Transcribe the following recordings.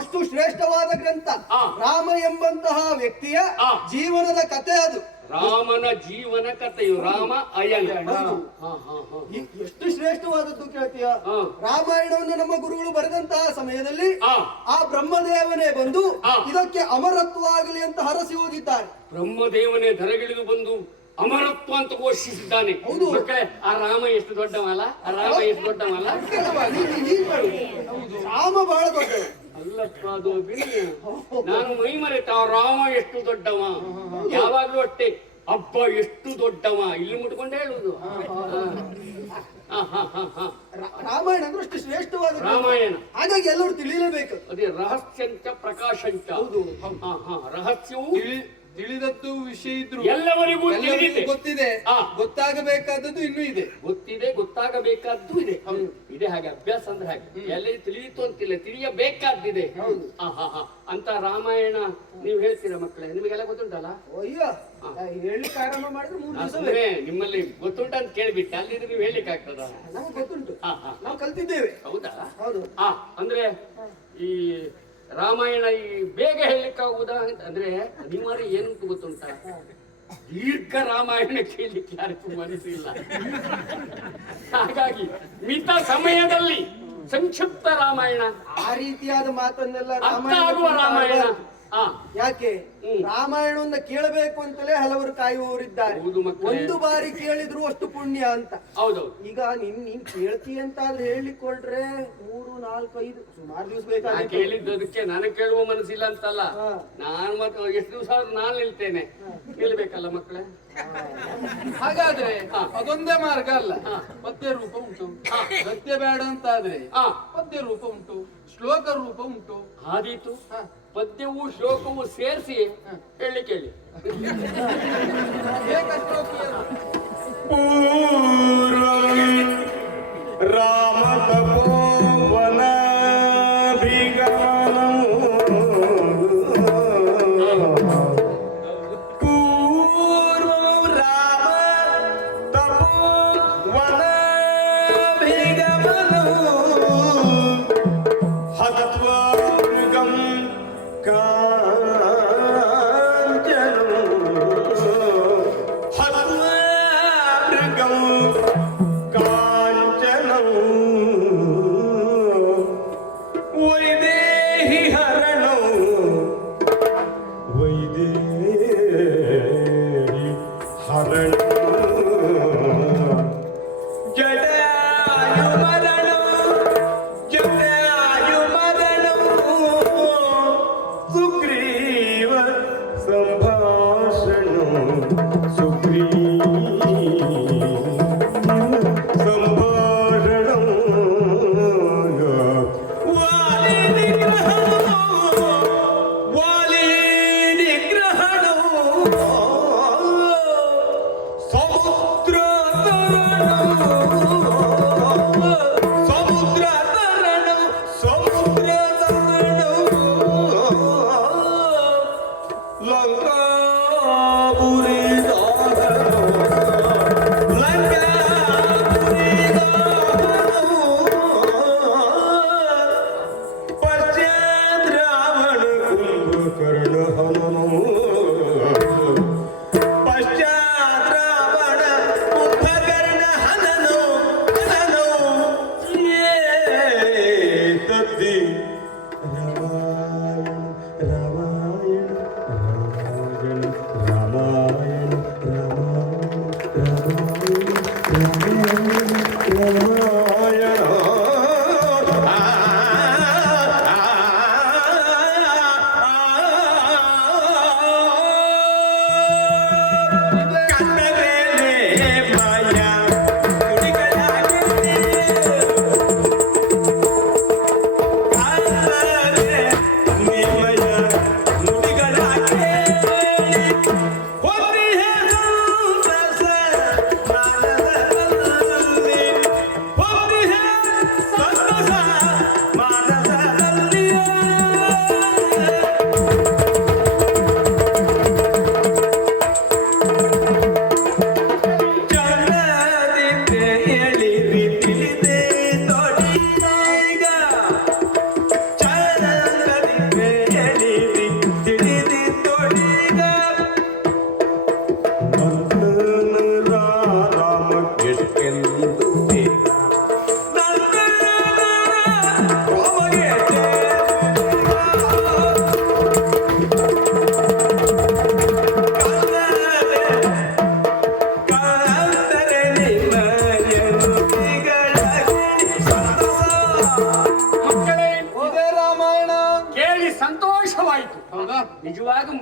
ಅಷ್ಟು ಶ್ರೇಷ್ಠವಾದ ಗ್ರಂಥ. ರಾಮ ಎಂಬಂತಹ ವ್ಯಕ್ತಿಯ. ಜೀವನದ ಕಥೆ ಅದು ರಾಮನ ಜೀವನ ಕಥೆಯು ರಾಮ. ಇ- ಎಷ್ಟು ಶ್ರೇಷ್ಠವಾದದ್ದು ಕೇಳ್ತೀಯ. ರಾಮಾಯಣವನ್ನು ನಮ್ಮ ಗುರುಗಳು ಬರೆದಂತಹ ಸಮಯದಲ್ಲಿ ಆ. ಬ್ರಹ್ಮದೇವನೇ ಬಂದು. ಇದಕ್ಕೆ ಅಮರತ್ವ ಆಗಲಿ ಅಂತ ಹರಸಿ ಹೋಗಿದ್ದಾರೆ ಬ್ರಹ್ಮದೇವನೇ ಧರಗಿಳಿದು ಬಂದು ಅಮರತ್ವ ಅಂತ ಘೋಷಿಸಿದ್ದಾನೆ ಹೌದು. ಮಕ್ಕಳೇ ಆ ರಾಮ ಎಷ್ಟು ದೊಡ್ಡವಲ್ಲ ಆ ರಾಮ ಎಷ್ಟು ದೊಡ್ಡವಲ್ಲ. ರಾಮ ಬಹಳ ದೊಡ್ಡವ ಅಲ್ಲಪ್ಪ ಅದು ನಾನು ಮೈ ಮರೆತ ರಾಮ ಎಷ್ಟು ದೊಡ್ಡವ ಯಾವಾಗ್ಲೂ ಅಷ್ಟೇ ಅಬ್ಬ ಎಷ್ಟು ದೊಡ್ಡವ ಇಲ್ಲಿ ಮುಟ್ಕೊಂಡು ಹೇಳುದು ಹಾ, ಹಾ, ಹಾ, ಹಾ. ರಾಮಾಯಣ ಅಂದ್ರೆ ಅಷ್ಟು ಶ್ರೇಷ್ಠವಾದ. ರಾಮಾಯಣ ಹಾಗಾಗಿ ಎಲ್ಲರೂ ತಿಳಿಯಲೇಬೇಕು ಅದೇ ರಹಸ್ಯಂಚ ಪ್ರಕಾಶಂಚ ಹೌದು. ಹಾ, ಹಾ. ರಹಸ್ಯವು ತಿಳಿ- ತಿಳಿದದ್ದು ವಿಷಯ ಇದ್ರು. ಎಲ್ಲವರಿಗೂ ಎಲ್ಲರಿಗೂ ತಿಳಿದಿದೆ. ಗೊತ್ತಿದೆ. ಆ. ಗೊತ್ತಾಗಬೇಕಾದದ್ದು ಇನ್ನೂ ಇದೆ. ಗೊತ್ತಿದೆ ಗೊತ್ತಾಗಬೇಕಾದ್ದು ಇದೆ. ಇದೆ ಹಾಗೆ ಅಭ್ಯಾಸ ಅಂದ್ರೆ ಹಾಗೆ. ಎಲ್ಲ ತಿಳಿಯಿತು ಅಂತಿಲ್ಲ ತಿಳಿಯಬೇಕಾದ್ದಿದೆ. ಆ, ಹಾ, ಹಾ. ಅಂತ ರಾಮಾಯಣ ನೀವು ಹೇಳ್ತೀರಾ ಮಕ್ಕಳೇ? ನಿಮಗೆಲ್ಲ ಗೊತ್ತುಂಟಲ್ಲ? ಅಯ್ಯೋ ಹೇಳಲಿಕ್ಕೆ ಆರಂಭ ಮಾಡಿದ್ರೆ ಮೂರು ದಿವಸ ಅಂದ್ರೆ ನಿಮ್ಮಲ್ಲಿ ಗೊತ್ತುಂಟ ಅಂತ ಕೇಳ್ಬಿಟ್ಟೆ. ಅಲ್ಲಿ ನೀವು ಹೇಳಲಿಕ್ಕೆ ಆಗ್ತದ? ನಮಗೆ ಗೊತ್ತುಂಟು. ನಾವು ಕಲ್ತಿದ್ದೇವೆ. ಹೌದಾ? ಹೌದು. ಆ ಅಂದ್ರೆ ಈ ರಾಮಾಯಣ ಈ ಬೇಗ ಹೇಳಲಿಕ್ಕಾಗುವುದಾ ಅಂತ ಅಂದ್ರೆ ನಿಮ್ಮಲ್ಲಿ ಏನಂತ ಗೊತ್ತುಂಟ? ದೀರ್ಘ ರಾಮಾಯಣ ಕೇಳಲಿಕ್ಕೆ ಯಾರಿಗೂ ಮನಸ್ಸಿಲ್ಲ. ಹಾಗಾಗಿ ಮಿತ ಸಮಯದಲ್ಲಿ ಸಂಕ್ಷಿಪ್ತ ರಾಮಾಯಣ. ಆ ರೀತಿಯಾದ ಮಾತನ್ನೆಲ್ಲ ರಾಮಾಯಣ. ಯಾಕೆ. ರಾಮಾಯಣವನ್ನ ಕೇಳಬೇಕು ಅಂತಲೇ ಹಲವರು ಕಾಯುವವರಿದ್ದಾರೆ. ಒಂದು ಬಾರಿ ಕೇಳಿದ್ರು ಅಷ್ಟು ಪುಣ್ಯ ಅಂತ. ಹೌದೌದು. ಈಗ ನಿನ್ ನೀನ್ ಕೇಳ್ತಿ ಅಂತ ಆದ್ರೆ ಹೇಳಿಕ್ ಹೊರಟ್ರೆ ಮೂರು ನಾಲ್ಕು ಐದು ಸುಮಾರು ದಿವಸ ನಾ ಕೇಳಿದ್ದಕ್ಕೆ ಕೇಳಿದ್ದು ಅದಕ್ಕೆ ನನಗೆ ಕೇಳುವ ಮನಸ್ಸಿಲ್ಲ ಅಂತಲ್ಲ. ನಾನು ಮತ್ತೆ ಎಷ್ಟು ದಿವಸ ಆದ್ರೂ ನಾನು ಹೇಳ್ತೇನೆ. ಕೇಳ್ಬೇಕಲ್ಲ ಮಕ್ಕಳೇ? ಹಾಗಾದ್ರೆ ಹಾ. ಅದೊಂದೇ ಮಾರ್ಗ ಅಲ್ಲ. ಪದ್ಯ ರೂಪ ಉಂಟು. ಪದ್ಯ ಬೇಡ ಅಂತ ಆದ್ರೆ ಪದ್ಯ ರೂಪ ಉಂಟು. ಶ್ಲೋಕ ರೂಪ ಉಂಟು. ಆದೀತು ಹಾ. ಪದ್ಯವು ಶ್ಲೋಕವು ಸೇರಿಸಿ ಹೇಳಿ ಕೇಳಿ. ರಾಮ ಶ್ಲೋಕ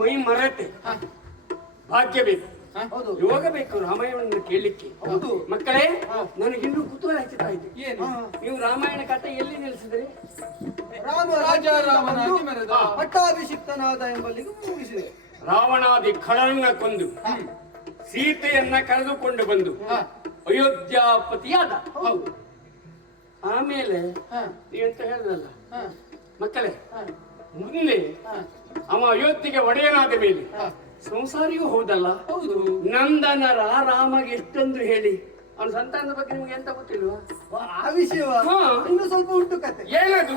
ಮೈ ಮರತೆ. ಹ, ಭಾಗ್ಯ ಬೇಕು. ಹೌದು. ಯೋಗ ಬೇಕು ರಾಮಾಯಣವನ್ನು ಕೇಳಲಿಕ್ಕೆ. ಹೌದು. ಮಕ್ಕಳೇ ನನಗಿನ್ನೂ ಕುತೂಹಲ ಹೆಚ್ಚುತ್ತಾ ಇದೆ ಏನು? ನೀವು ರಾಮಾಯಣ ಕಥೆ ಎಲ್ಲಿ ನಿಲ್ಲಿಸಿದ್ರಿ ರಾಮ ರಾಜ ರಾಮನಾಗಿ ಬಂದು ಮೆರೆದ ಪಟ್ಟಾಭಿಷಿಕ್ತನಾದ ಎಂಬಲ್ಲಿ ಮುಗಿಸಿದೆ. ರಾವಣಾದಿ ಖಳನ್ನ ಕೊಂದು. ಸೀತೆಯನ್ನ ಕರೆದುಕೊಂಡು ಬಂದು. ಅಯೋಧ್ಯಾಪತಿಯಾದ. ಹೌದು. ಆಮೇಲೆ ನೀವಂತ ಹೇಳಿದ್ರಲ್ಲ? ಮಕ್ಕಳೇ ಹ, ಮುಂದೆ. ಅವ ಅಯೋಧ್ಯೆಗೆ ಒಡೆಯನಾದ ಮೇಲೆ. ಸಂಸಾರಿಯೂ ಹೌದಲ್ಲ? ಹೌದು. ನಂದನರ ರಾಮಗೆ ಎಷ್ಟೊಂದು ಹೇಳಿ. ಅವನ ಸಂತಾನದ ಬಗ್ಗೆ ನಿಮ್ಗೆ ಎಂತ ಗೊತ್ತಿಲ್ವಾ? ಆ ವಿಷಯ. ಇನ್ನು ಸ್ವಲ್ಪ ಉಂಟು ಕತೆ. ಏನದು?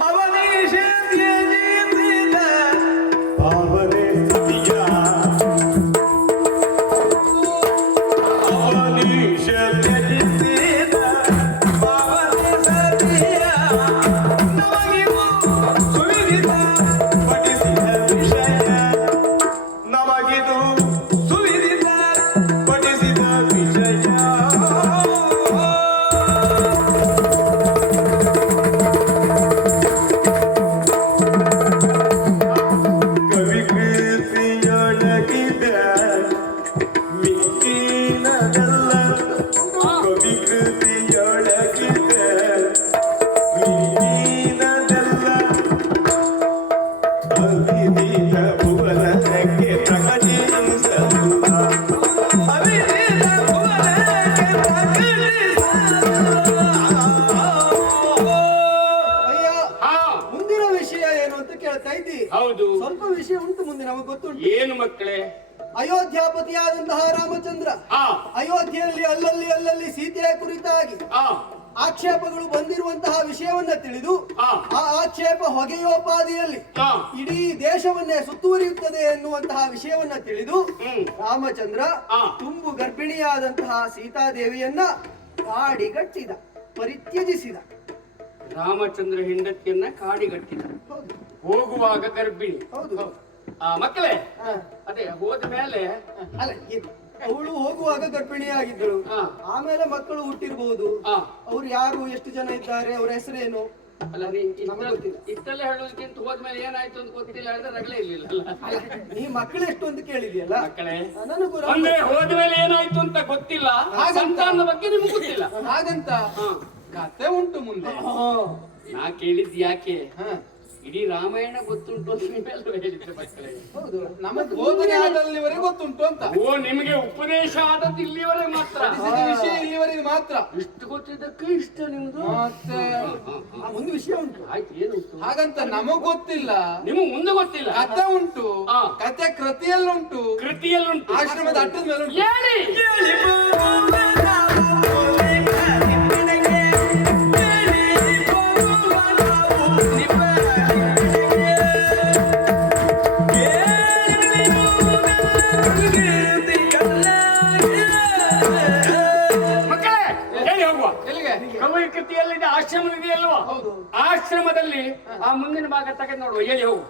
ರಾಮಚಂದ್ರ ಅಯೋಧ್ಯೆಯಲ್ಲಿ ಅಲ್ಲಲ್ಲಿ ಅಲ್ಲಲ್ಲಿ ಸೀತೆಯ ಕುರಿತಾಗಿ ಆಕ್ಷೇಪಗಳು ಬಂದಿರುವಂತಹ ವಿಷಯವನ್ನ ತಿಳಿದು ಆ. ಆಕ್ಷೇಪ ಹೊಗೆಯೋಪಾದಿಯಲ್ಲಿ ಇಡೀ ದೇಶವನ್ನೇ ಸುತ್ತುವರಿಯುತ್ತದೆ ಎನ್ನುವಂತಹ ವಿಷಯವನ್ನ ತಿಳಿದು ರಾಮಚಂದ್ರ. ತುಂಬು ಗರ್ಭಿಣಿಯಾದಂತಹ ಸೀತಾದೇವಿಯನ್ನ ಕಾಡಿಗಟ್ಟಿದ ಪರಿತ್ಯಜಿಸಿದ. ರಾಮಚಂದ್ರ ಹೆಂಡತಿಯನ್ನ ಕಾಡಿಗಟ್ಟಿದ. ಹೋಗುವಾಗ ಗರ್ಭಿಣಿ. ಹೌದು. ಆ ಮಕ್ಕಳೇ. ಅದೇ ಹೋದ ಮೇಲೆ ಅಲ್ಲ ಅವಳು ಹೋಗುವಾಗ ಗರ್ಭಿಣಿಯಾಗಿದ್ದಳು. ಆಮೇಲೆ ಮಕ್ಕಳು ಹುಟ್ಟಿರಬಹುದು ಅವ್ರು ಯಾರು ಎಷ್ಟು ಜನ ಇದ್ದಾರೆ ಅವ್ರ ಹೆಸರೇನು? ಅಲ್ಲ. ಇಷ್ಟೆಲ್ಲ ಹೇಳೋದಕ್ಕಿಂತ ಹೋದ್ಮೇಲೆ ಏನಾಯ್ತು ಅಂತ ಗೊತ್ತಿಲ್ಲ ಹೇಳಿದ್ರೆ ರಗಳೆ ಇರ್ಲಿಲ್ಲ ಅಲ್ಲ. ನೀ ಮಕ್ಕಳು ಎಷ್ಟು ಅಂತ ಕೇಳಿದ್ಯಲ್ಲ? ಮಕ್ಕಳೇ. ನನಗೂ ಅಂದ್ರೆ ಹೋದ್ಮೇಲೆ ಏನಾಯ್ತು ಅಂತ ಗೊತ್ತಿಲ್ಲ. ಸಂತಾನದ ಬಗ್ಗೆ ನಿಮ್ಗೆ ಗೊತ್ತಿಲ್ಲ. ಹಾಗಂತ. ಕತೆ ಉಂಟು ಮುಂದೆ. ನಾ ಕೇಳಿದ್ ಯಾಕೆ? ಹ, ಇಡೀ ರಾಮಾಯಣ ಗೊತ್ತುಂಟು ಅಂತ ನೀವೆಲ್ಲ ಹೇಳಿದ್ರೆ ಮಕ್ಕಳೇ. ಹೌದು ನಮಗೆ ಬೋಧನೆ ಆದಲ್ಲಿವರೆಗೆ ಗೊತ್ತುಂಟು ಅಂತ. ಓ ನಿಮಗೆ ಉಪದೇಶ ಆದದ್ದು ಇಲ್ಲಿವರೆಗೆ ಮಾತ್ರ. ವಿಷಯ ಇಲ್ಲಿವರೆಗೆ ಮಾತ್ರ. ಇಷ್ಟು ಗೊತ್ತಿದ್ದಕ್ಕೆ ಇಷ್ಟ ನಿಮ್ದು? ಮತ್ತೆ. ಆ ಒಂದು ವಿಷಯ ಉಂಟು. ಆಯ್ತು ಏನು ಉಂಟು? ಹಾಗಂತ ನಮಗ್ ಗೊತ್ತಿಲ್ಲ. ನಿಮಗೆ ಮುಂದೆ ಗೊತ್ತಿಲ್ಲ. ಕತೆ ಉಂಟು. ಹಾ. ಕತೆ ಕೃತಿಯಲ್ಲುಂಟು. ಕೃತಿಯಲ್ಲುಂಟು. ಆಶ್ರಮದ ಅಟ್ಟದ ಮೇಲೆ ಉಂಟು ಹೇಳಿ. 也有。